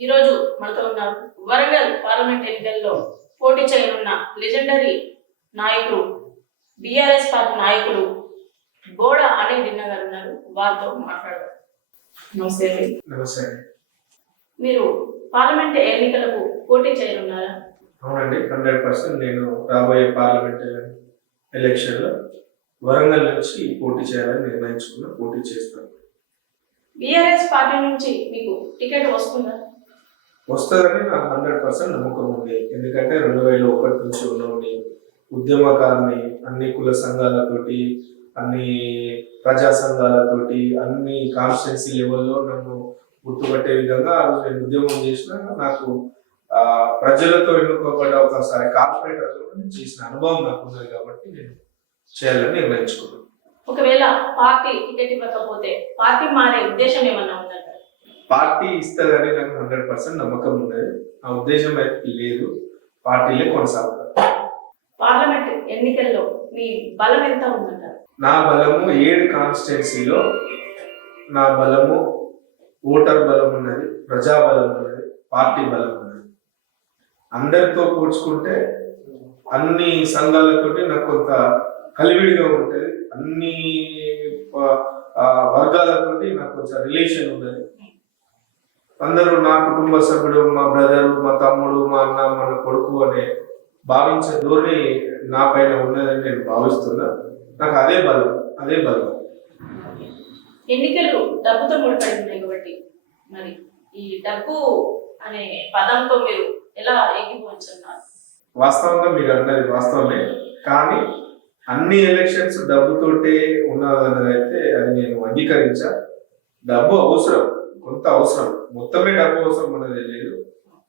ఈరోజు మనతో ఉన్నారు వరంగల్ పార్లమెంట్ ఎన్నికల్లో పోటీ చేయనున్న లెజెండరీ నాయకుడు బీఆర్ఎస్ పార్టీ నాయకుడు బోడ అనిల్ డిన్న గారు ఉన్నారు. వారితో మాట్లాడదాం. నమస్తే. నమస్తే మీరు పార్లమెంట్ ఎన్నికలకు పోటీ చేయనున్నారా? అవునండి హండ్రెడ్ పర్సెంట్ నేను రాబోయే పార్లమెంట్ ఎలక్షన్లో వరంగల్ నుంచి పోటీ చేయాలని నిర్ణయించుకున్న పోటీ చేస్తాను. బీఆర్ఎస్ పార్టీ నుంచి మీకు టికెట్ వస్తుందా? వస్తుందని నాకు హండ్రెడ్ పర్సెంట్ నమ్మకం ఉంది. ఎందుకంటే రెండు వేల ఒకటి నుంచి ఉన్నవాడిని ఉద్యమకారుని అన్ని కుల సంఘాలతోటి అన్ని ప్రజా సంఘాలతోటి అన్ని కాన్స్టిట్యున్సీ లెవెల్లో నన్ను గుర్తుపట్టే విధంగా ఆ రోజు నేను ఉద్యమం చేసిన నాకు ఆ, ప్రజలతో ఎన్నుకోబడ్డ ఒకసారి కార్పొరేటర్ చేసిన అనుభవం నాకు ఉన్నది కాబట్టి నేను చేయాలని నిర్ణయించుకున్నాను. ఒకవేళ పార్టీ టికెట్ ఇవ్వకపోతే పార్టీ మారే ఉద్దేశం ఏమన్నా ఉందంట పార్టీ ఇస్తుందని నాకు హండ్రెడ్ పర్సెంట్ నమ్మకం ఉన్నది. ఆ ఉద్దేశం అయితే లేదు. పార్టీలే కొనసాగుతారు. పార్లమెంట్ ఎన్నికల్లో మీ బలం ఎంత ఉందంటారు? నా బలము ఏడు కాన్స్టిట్యున్సీలో నా బలము ఓటర్ బలం ఉన్నది ప్రజా బలం ఉన్నది పార్టీ బలం ఉన్నది. అందరితో పోల్చుకుంటే అన్ని సంఘాలతోటి నాకు కొంత కలివిడిగా ఉంటుంది. అన్ని వర్గాలతోటి నాకు కొంచెం రిలేషన్ ఉన్నది. అందరూ నా కుటుంబ సభ్యుడు మా బ్రదరు మా తమ్ముడు మా అన్న మన కొడుకు అనే భావించే ధోరణి నా పైన ఉన్నదని నేను భావిస్తున్నా. నాకు అదే బలం అదే బలం. ఎన్నికలు డబ్బుతో ముడిపడి ఉన్నాయి కాబట్టి మరి ఈ డబ్బు అనే పదంతో మీరు ఎలా ఎగిపోతున్నారు వాస్తవంగా మీరు అన్నది వాస్తవమే. కానీ అన్ని ఎలక్షన్స్ డబ్బుతోటే ఉన్నదన్నది అయితే అది నేను అంగీకరించా. డబ్బు అవసరం. కొంత అవసరం. మొత్తమే డబ్బు అవసరం అన్నది లేదు.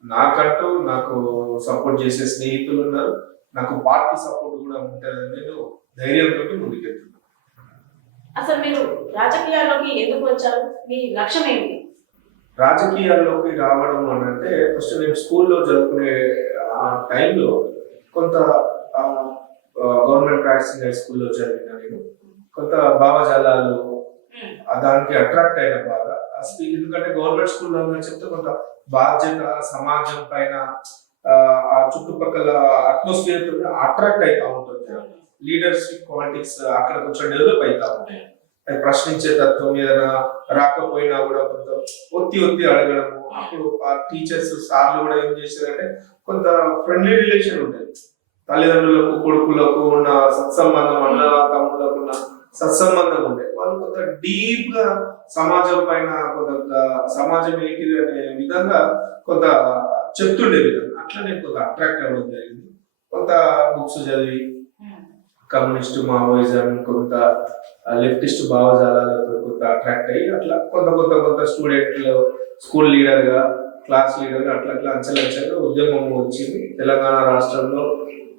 నాకంటూ నాకు సపోర్ట్ చేసే స్నేహితులు ఉన్నారు. నాకు పార్టీ సపోర్ట్ కూడా ఉంటుందని నేను ధైర్యంతో ముందుకెళ్తున్నాను అసలు మీరు రాజకీయాల్లోకి ఎందుకు వచ్చారు? మీ లక్ష్యం ఏంటి? రాజకీయాల్లోకి రావడం అని అంటే ఫస్ట్ నేను స్కూల్లో చదువుకునే ఆ టైంలో కొంత గవర్నమెంట్ ప్రాక్టీసింగ్ హై స్కూల్లో చదివిన నేను కొంత భావజాలాలు దానికి అట్రాక్ట్ అయిన బాగా అసలు ఎందుకంటే గవర్నమెంట్ స్కూల్లో చెప్తే కొంత బాధ్యత సమాజం పైన ఆ, చుట్టుపక్కల అట్మాస్ఫియర్ అట్రాక్ట్ అవుతా ఉంటుంది. లీడర్షిప్ క్వాలిటీస్ అక్కడ కొంచెం డెవలప్ అవుతా ఉంటాయి. అది ప్రశ్నించే తత్వం ఏదైనా రాకపోయినా కూడా కొంత ఒత్తి ఒత్తి అడగడము. అప్పుడు ఆ టీచర్స్ సార్లు కూడా ఏం చేశారంటే కొంత ఫ్రెండ్లీ రిలేషన్ ఉంటుంది. తల్లిదండ్రులకు కొడుకులకు ఉన్న సత్సంబంధం అన్న తమ్ములకు ఉన్న సత్సంబంధం ఉండే వాళ్ళు కొంత డీప్గా సమాజం పైన కొంత సమాజం ఏంటిది అనే విధంగా కొంత చెప్తుండే విధంగా. అట్లా నేను కొంత అట్రాక్ట్ అవ్వడం జరిగింది. కొంత బుక్స్ చదివి కమ్యూనిస్ట్ మావోయిజం కొంత లెఫ్టిస్ట్ భావజాలాలతో కొంత అట్రాక్ట్ అయ్యి అట్లా కొంత కొంత కొంత స్టూడెంట్లు స్కూల్ లీడర్గా క్లాస్ లీడర్గా అట్లా అట్లా అంచెలంచెలుగా ఉద్యమం వచ్చింది. తెలంగాణ రాష్ట్రంలో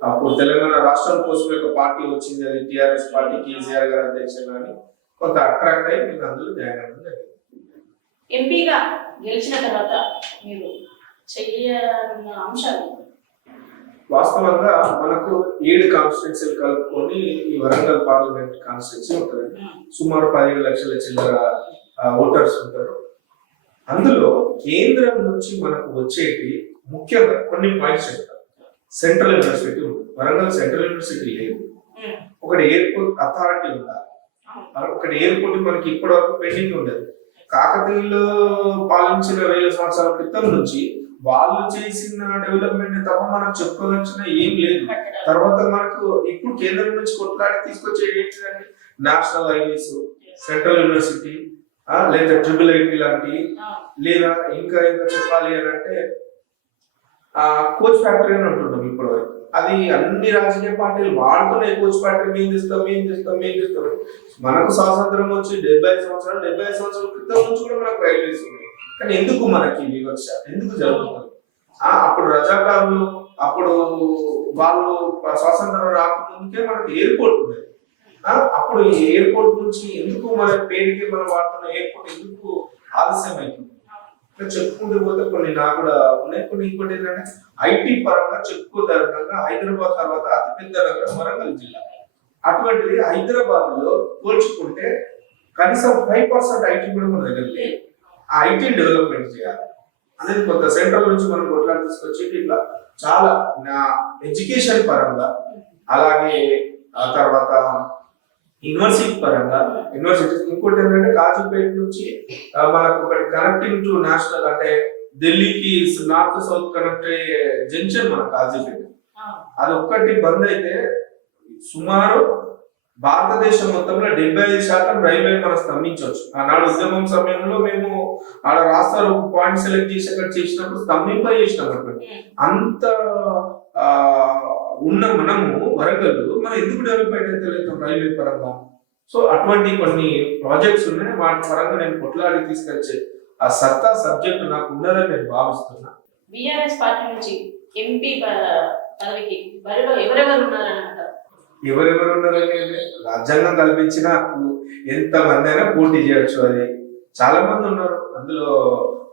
అప్పుడు తెలంగాణ రాష్ట్రం కోసం ఒక పార్టీ వచ్చింది. అది టీఆర్ఎస్ పార్టీ కేసీఆర్ గారు అధ్యక్షులు అని. కొంత అట్రాక్ట్ అయ్యి మీకు అందులో జాయిన్ అవ్వడం జరిగింది. ఎంపీగా గెలిచిన తర్వాత మీరు చెయ్యాలన్న అంశాలు? వాస్తవంగా మనకు ఏడు కాన్స్టిట్యున్సీలు కలుపుకొని ఈ వరంగల్ పార్లమెంట్ కాన్స్టిట్యున్సీ ఉంటుంది. సుమారు పదిహేడు లక్షల చిల్లర ఓటర్స్ ఉంటారు. అందులో కేంద్రం నుంచి మనకు వచ్చేటి ముఖ్యంగా కొన్ని పాయింట్స్ చెప్తారు సెంట్రల్ యూనివర్సిటీ ఉంది. వరంగల్ సెంట్రల్ యూనివర్సిటీ లేదు. ఒకటి ఎయిర్పోర్ట్ అథారిటీ ఉండాలి. ఒకటి ఎయిర్పోర్ట్ మనకి ఇప్పటి వరకు పెండింగ్ ఉండదు. కాకతీయులు పాలించిన వేల సంవత్సరాల క్రితం నుంచి వాళ్ళు చేసిన డెవలప్మెంట్ తప్ప మనకు చెప్పుకోవాల్సిన ఏం లేదు. తర్వాత మనకు ఇప్పుడు కేంద్రం నుంచి కొట్లాడి తీసుకొచ్చేది ఏంటిదండి? నేషనల్ హైవేస్ సెంట్రల్ యూనివర్సిటీ లేదా ట్రిపుల్ ఐటీ లాంటి లేదా ఇంకా ఇంకా చెప్పాలి అని అంటే ఆ కోచ్ ఫ్యాక్టరీ అని ఉంటున్నాం ఇప్పుడు అది అన్ని రాజకీయ పార్టీలు వాడుతున్నాయి కోచ్ పార్టీ మేము తెస్తాం మేము తెస్తాం మేము తెస్తాం మనకు స్వాతంత్రం వచ్చి డెబ్బై ఐదు సంవత్సరాలు డెబ్బై ఐదు సంవత్సరాల క్రితం నుంచి కూడా మనకు రైల్వేస్ ఉన్నాయి కానీ ఎందుకు మనకి వివక్ష? ఎందుకు జరుగుతుంది? ఆ అప్పుడు రజాకారులు అప్పుడు వాళ్ళు స్వాతంత్రం రాకముందుకే మనకి ఎయిర్పోర్ట్ ఉంది. అప్పుడు ఈ ఎయిర్పోర్ట్ నుంచి ఎందుకు మన పేరుకి మనం వాడుతున్న ఎయిర్పోర్ట్ ఎందుకు ఆలస్యం అవుతుంది చెప్పుకుంటూ పోతే కొన్ని నాకు కూడా ఉన్నాయి. కొన్ని ఇంకోటి ఏంటంటే ఐటీ పరంగా చెప్పుకోదగ్గంగా హైదరాబాద్ తర్వాత అతిపెద్ద నగరం వరంగల్ జిల్లా. అటువంటిది హైదరాబాద్లో పోల్చుకుంటే కనీసం ఫైవ్ పర్సెంట్ ఐటీ కూడా మన దగ్గర లేదు. ఆ ఐటీ డెవలప్మెంట్ చేయాలి. అనేది కొంత సెంట్రల్ నుంచి మనం కొట్లాడి తీసుకొచ్చి ఇట్లా చాలా నా ఎడ్యుకేషన్ పరంగా అలాగే ఆ తర్వాత యూనివర్సిటీ పరంగా యూనివర్సిటీ ఇంకోటి ఏంటంటే కాజీపేట నుంచి మనకు ఒకటి కనెక్టింగ్ టు నేషనల్ అంటే ఢిల్లీకి నార్త్ సౌత్ కనెక్ట్ అయ్యే జంక్షన్ మన కాజీపేట. అది ఒక్కటి బంద్ అయితే సుమారు భారతదేశం మొత్తంలో డెబ్బై ఐదు శాతం రైల్వే మనం స్తంభించవచ్చు. ఆనాడు ఉద్యమం సమయంలో మేము ఆడ రాస్తారు పాయింట్ సెలెక్ట్ చేసి అక్కడ చేసినప్పుడు స్తంభింప చేసినాం అన్నమాట అంత ఆ, ఉన్న మనము వరంగల్ మనం ఎందుకు డెవలప్ అయితే రైల్వే పరంగా. సో అటువంటి కొన్ని ప్రాజెక్ట్స్ ఉన్నాయి. వాటి పరంగా నేను కొట్లాడి తీసుకొచ్చే ఆ సత్తా సబ్జెక్ట్ నాకు ఉన్నదని నేను భావిస్తున్నా. బీఆర్ఎస్ పార్టీ నుంచి ఎంపీ పదవికి బరిలో ఎవరెవరు ఎవరెవరు రాజ్యాంగం కల్పించిన ఎంత మంది అయినా పోటీ చేయొచ్చు అది చాలా మంది ఉన్నారు. అందులో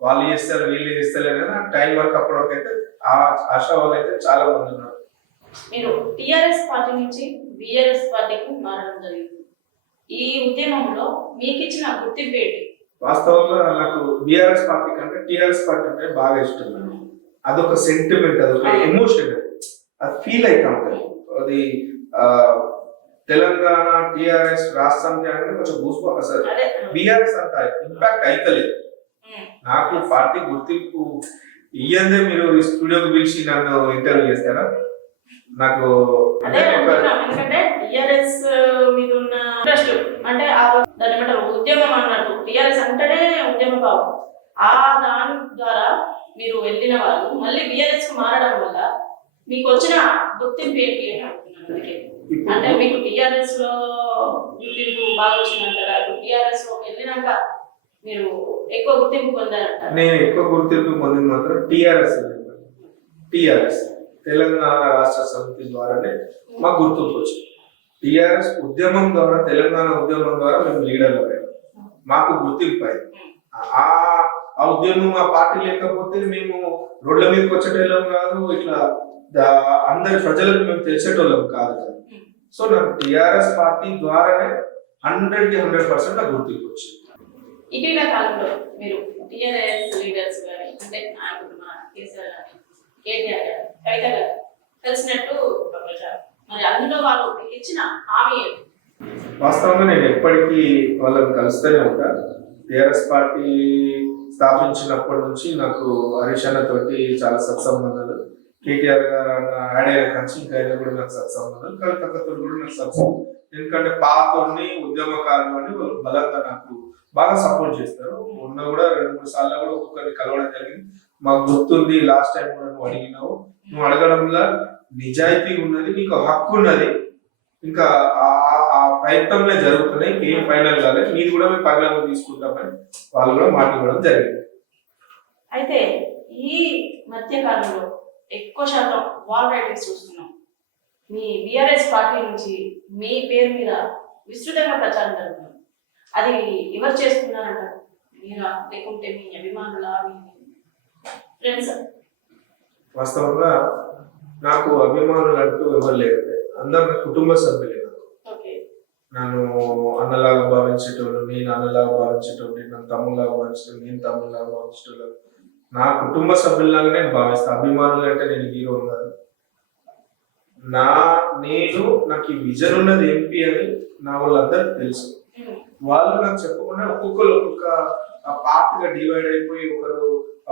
వాళ్ళు చేస్తారు వీళ్ళు చేస్తారు ఆ టైం వరకు అప్పటి వరకు అయితే ఆ ఆశా వాళ్ళు అయితే చాలా మంది ఉన్నారు. మీరు టిఆర్ఎస్ పార్టీ నుంచి బిఆర్ఎస్ పార్టీకి మారడం జరిగింది. ఈ ఉద్యమంలో మీకు ఇచ్చిన గుర్తింపు ఏంటి? వాస్తవంగా నాకు బీఆర్ఎస్ పార్టీ కంటే టీఆర్ఎస్ పార్టీ అంటే బాగా ఇష్టం నాకు. అదొక సెంటిమెంట్ అదొక ఎమోషన్ అది ఫీల్ అవుతా ఉంటుంది. అది తెలంగాణ టిఆర్ఎస్ రాష్ట్రం అనేది కొంచెం అదే. బీఆర్ఎస్ అంత ఇంపాక్ట్ అయితలేదు. నాకు పార్టీ గుర్తింపు ఇయ్యందే మీరు స్టూడియోకి పిలిచి నన్ను ఇంటర్వ్యూ చేస్తారా? నాకు అదే ఎందుకంటే టిఆర్ఎస్ మీద ఉన్న ఇంట్రెస్ట్ అంటే దాని ఏమంటారు ఉద్యమం అన్నట్టు. టిఆర్ఎస్ అంటేనే ఉద్యమ భావం. ఆ దాని ద్వారా మీరు వెళ్ళిన వాళ్ళు మళ్ళీ బిఆర్ఎస్కు మారడం వల్ల మీకు వచ్చిన గుర్తింపు ఏంటి అని అందుకే. అంటే మీకు టిఆర్ఎస్లో గుర్తింపు బాగా వచ్చిందంటారా? ఇప్పుడు టిఆర్ఎస్లో వెళ్ళినాక మీరు ఎక్కువ గుర్తింపు పొందారంటారా? నేను ఎక్కువ గుర్తింపు పొందింది మాత్రం టిఆర్ఎస్. టిఆర్ఎస్. తెలంగాణ రాష్ట్ర సమితి ద్వారానే మాకు గుర్తింపు వచ్చింది టిఆర్ఎస్ ఉద్యమం ద్వారా తెలంగాణ ఉద్యమం ద్వారా మేము లీడర్లు అయ్యాము మాకు గుర్తింపు అయింది ఆ ఆ ఉద్యమం ఆ పార్టీ లేకపోతే మేము రోడ్ల మీదకి వచ్చేటోళ్ళం కాదు ఇట్లా అందరి ప్రజలకు మేము తెలిసేటోళ్ళం కాదు. సో నాకు టిఆర్ఎస్ పార్టీ ద్వారానే హండ్రెడ్కి హండ్రెడ్ పర్సెంట్ నాకు గుర్తింపు వచ్చింది ఇటీవల కాలంలో మీరు టిఆర్ఎస్ లీడర్స్ గాని అంటే కేసీఆర్ కేటీఆర్ గారు కవిత గారు కలిసినట్టు ప్రచారం మరి అందులో వాళ్ళు ఇచ్చిన హామీ వాస్తవంగా నేను ఎప్పటికీ వాళ్ళని కలుస్తూనే ఉంటాను. టిఆర్ఎస్ పార్టీ స్థాపించినప్పటి నుంచి నాకు హరీష్ అన్న తోటి చాలా సత్సంబంధాలు కేటీఆర్ గారు అన్న యాడ్ అయిన కంచి ఇంకా కూడా నాకు సత్సంబంధాలు కవితతో కూడా నాకు సత్సంబంధం ఎందుకంటే పాతోని ఉద్యమకారులు అని వాళ్ళు బలంగా నాకు బాగా సపోర్ట్ చేస్తారు. మొన్న కూడా రెండు మూడు సార్లు కూడా ఒక్కొక్కరిని కలవడం జరిగింది. మాకు గుర్తుంది లాస్ట్ టైం కూడా నువ్వు అడిగినావు. నువ్వు అడగడంలో నిజాయితీ ఉన్నది నీకు హక్కు ఉన్నది. ఇంకా ఆ- ప్రయత్నంలో జరుగుతున్నాయి ఏం ఫైనల్ కాలేదు మీరు కూడా మేము పరిణామం తీసుకుంటామని వాళ్ళు కూడా మాట్లాడడం జరిగింది. అయితే ఈ మధ్య కాలంలో ఎక్కువ శాతం వాల్ రైటింగ్స్ చూస్తున్నాం. మీ బిఆర్ఎస్ పార్టీ నుంచి మీ పేరు మీద విస్తృతంగా ప్రచారం జరుగుతుంది. అది ఎవరు చేస్తున్నారంట మీరా? లేకుంటే మీ అభిమానుల? మీ వాస్తవంగా నాకు అభిమానులు అంటూ ఎవరు లేరు. అందరు నా కుటుంబ సభ్యులే. నన్ను అన్నలాగా భావించేటోళ్ళు నేను అన్నలాగా భావించేటోళ్ళు నన్ను తమ్ముళ్ళలాగా భావించేటోళ్ళు నేను తమ్ముళ్ళలాగా భావించేటోళ్ళు. నా కుటుంబ సభ్యుల్లాగా నేను భావిస్తాను అభిమానులు అంటే నేను హీరో కాదు నా నేను నాకు ఈ విజన్ ఉన్నది ఎంపీ అని నా వాళ్ళందరికీ తెలుసు. వాళ్ళు నాకు చెప్పకుండా ఒక్కొక్కరు ఒక్కొక్క పార్ట్గా డివైడ్ అయిపోయి ఒకరు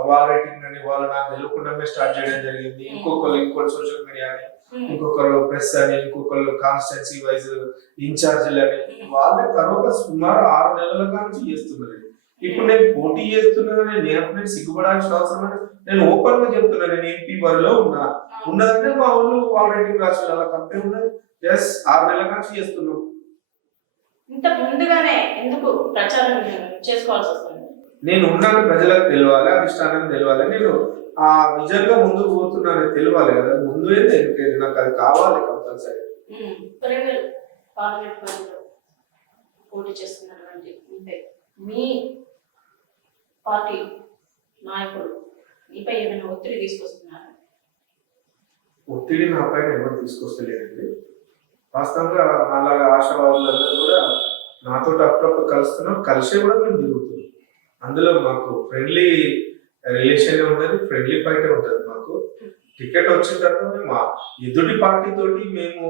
వాల్ రైటింగ్ అని వాళ్ళు నాకు తెలియకుండానే స్టార్ట్ చేయడం జరిగింది. ఇంకొకరు ఇంకోటి సోషల్ మీడియా అని ఇంకొకరు ప్రెస్ అని ఇంకొకరు కాన్స్టెన్సీ వైజ్ ఇన్ఛార్జీలు అని వాళ్ళే తర్వాత సుమారు ఆరు నెలల నుంచి చేస్తున్నారు. ఇప్పుడు నేను పోటీ చేస్తున్నాను నేను నేను సిగ్గుపడాల్సిన అవసరం. నేను ఓపెన్గా చెప్తున్నా నేను ఎంపీ బరిలో ఉన్నా. ఉన్నదంటే మా ఊళ్ళో వాల్ రైటింగ్ రాసిన అలా తప్పే ఉన్నది. ఎస్ ఆరు నెలల నుంచి చేస్తున్నాం. ఇంత ముందుగానే ఎందుకు ప్రచారం చేసుకోవాల్సి వస్తుంది? నేను ఉన్నాను ప్రజలకు తెలియాలి అధిష్టానం తెలియాలి నేను ఆ విజన్గా ముందుకు పోతున్నానని తెలియాలి కదా. ముందు అయితే ఎందుకు నాకు అది కావాలి కంపల్సరీ. పోటీ చేస్తున్నటువంటి మీ పార్టీ నాయకుడు మీపై ఏమైనా ఒత్తిడి తీసుకొస్తున్నారు? ఒత్తిడి నా పైన ఎవరు తీసుకొస్తలేదండి. వాస్తవంగా అలాగా ఆశావాదులందరూ కూడా నాతో అప్పుడప్పుడు కలుస్తున్నాం కలిసి కూడా మేము తిరుగుతున్నాం. అందులో మాకు ఫ్రెండ్లీ రిలేషన్ ఉంటుంది ఫ్రెండ్లీ ఫైట్ ఉంటుంది మాకు టికెట్ వచ్చిన తర్వాత మేము ఎదుటి పార్టీ తోటి మేము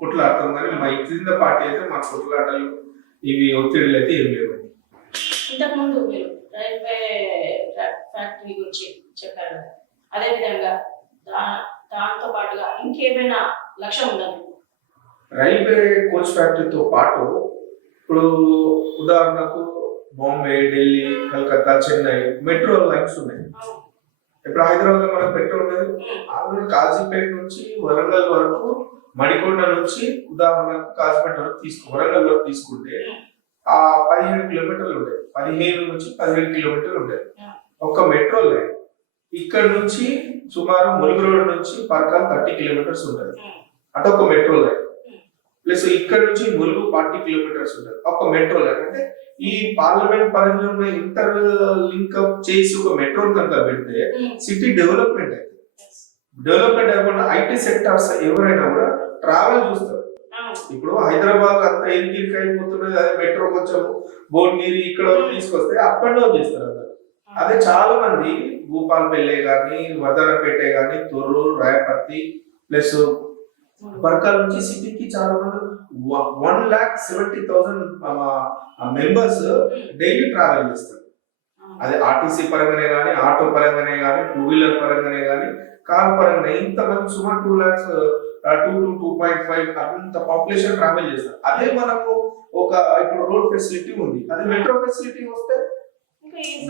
కుట్లాడతాం కానీ మా క్రింద పార్టీ అయితే మా కుట్లాటలు ఇవి ఒత్తిడిలు అయితే ఏం లేవు ఇంతకుముందు మీరు రైల్వే ఫ్యా- ఫ్యాక్టరీ గురించి చెప్పారు. అదేవిధంగా దాంతో పాటుగా ఇంకేమైనా లక్ష్యం ఉందా? రైల్వే కోచ్ ఫ్యాక్టరీతో పాటు ఇప్పుడు ఉదాహరణకు బాంబే ఢిల్లీ కలకత్తా చెన్నై మెట్రో లైన్స్ ఉన్నాయి. ఇప్పుడు హైదరాబాద్లో మనకు మెట్రో ఉండదు? ఆల్రెడీ కాజీపేట నుంచి వరంగల్ వరకు మణికొండ నుంచి ఉదాహరణకు కాజీపేట వరకు తీసుకు వరంగల్ వరకు తీసుకుంటే ఆ పదిహేడు కిలోమీటర్లు ఉంటాయి. పదిహేను నుంచి పదిహేడు కిలోమీటర్లు ఉంటాయి. ఒక మెట్రో లైన్ ఇక్కడ నుంచి సుమారు ములుగు రోడ్ నుంచి పర్కాల్ థర్టీ కిలోమీటర్స్ ఉంటుంది అటు ఒక మెట్రో లైన్. ప్లస్ ఇక్కడ నుంచి ములుగు ఫార్టీ కిలోమీటర్స్ ఉంటుంది. ఒక మెట్రో అంటే ఈ పార్లమెంట్ పరిధిలో ఉన్న ఇంటర్ లింక్ అప్ చేసి ఒక మెట్రో కనుక పెడితే um, city development yes. Development అవ్వకుండా ఐటీ సెక్టార్స్ ఎవరైనా కూడా ట్రావెల్ చూస్తారు. ఇప్పుడు హైదరాబాద్ అంత ఇరికిరికి అయిపోతున్నది అదే మెట్రో కొంచెం భువనగిరి ఇక్కడ వరకు తీసుకొస్తే అప్ అండ్ డౌన్ చేస్తారు అందరు. అదే చాలా మంది భూపాల్పల్లి కానీ వర్ధనపేట కానీ తొర్రూరు రాయపర్తి ప్లస్ బర్కాల్ నుంచి సిటీకి చాలా మంది one lakh seventy thousand members daily travel చేస్తారు. అది ఆర్టీసీ పరంగానే కానీ ఆటో పరంగానే కానీ టూ వీలర్ పరంగానే కానీ కార్ పరంగా ఇంతమంది సుమారు two lakhs two to two point five అంత పాపులేషన్ ట్రావెల్ చేస్తారు. అదే మనకు ఒక ఇప్పుడు రోడ్ ఫెసిలిటీ ఉంది. అది మెట్రో ఫెసిలిటీ వస్తే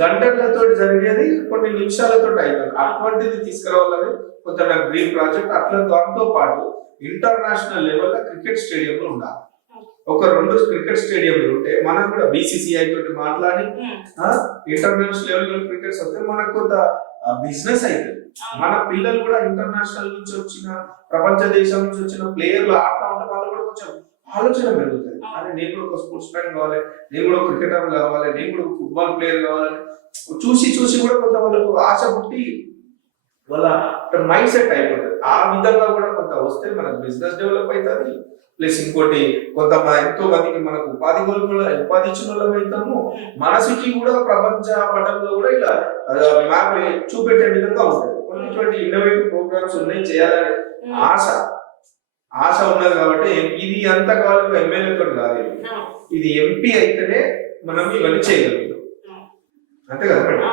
గంటలతో జరిగేది కొన్ని నిమిషాలతో అవుతుంది అటువంటిది తీసుకురావాలని కొంత నాకు డ్రీమ్ ప్రాజెక్ట్ అట్లా దాంతో పాటు ఇంటర్నేషనల్ లెవెల్లో క్రికెట్ స్టేడియంలు ఉండాలి. ఒక రెండు క్రికెట్ స్టేడియంలు ఉంటే మనం కూడా బీసీసీఐ తోటి మాట్లాడి ఇంటర్నేషనల్ లెవెల్లో క్రికెట్స్ వస్తే మనకు కొంత బిజినెస్ అవును. మన పిల్లలు కూడా ఇంటర్నేషనల్ నుంచి వచ్చిన ప్రపంచ దేశం నుంచి వచ్చిన ప్లేయర్లు ఆడుతూ ఉంటే వాళ్ళు కూడా కొంచెం ఆలోచన పెరుగుతుంది. అరే నేను కూడా ఒక స్పోర్ట్స్ మ్యాన్ కావాలి నేను కూడా క్రికెటర్ కావాలి నేను కూడా ఫుట్బాల్ ప్లేయర్ కావాలని చూసి చూసి కూడా కొంత వాళ్ళకు ఆశ పుట్టి వాళ్ళ మైండ్ సెట్ అయిపోతుంది. ఆ విధంగా కూడా కొంత వస్తే మనకు బిజినెస్ డెవలప్ అవుతుంది. ప్లస్ ఇంకోటి కొంత ఎంతో మందికి మనకు ఉపాధి ఉపాధి ఇచ్చిన వాళ్ళం అవుతాము. మన సిటీ కూడా ప్రపంచ పటంలో కూడా ఇలా మ్యాప్ చూపెట్టే విధంగా ఉంటుంది. కొన్ని ఇటువంటి ఇన్నోవేటివ్ ప్రోగ్రామ్స్ ఉన్నాయి చేయాలని ఆశ. ఆశ ఉన్నది కాబట్టి ఇది అంత కాలం ఎమ్మెల్యే తోటి కాదు ఇది. ఎంపీ అయితేనే మనం ఇవన్నీ చేయగలుగుతాం. అంతే కదా.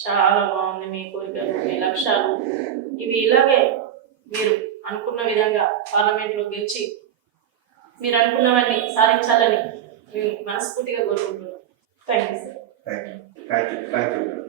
చాలా బాగుంది మీ కోరికలు మీ లక్ష్యాలు ఇవి ఇలాగే మీరు అనుకున్న విధంగా పార్లమెంట్లో గెలిచి మీరు అనుకున్నవన్నీ సాధించాలని మేము మనస్ఫూర్తిగా కోరుకుంటున్నాం thank you sir thank you thank you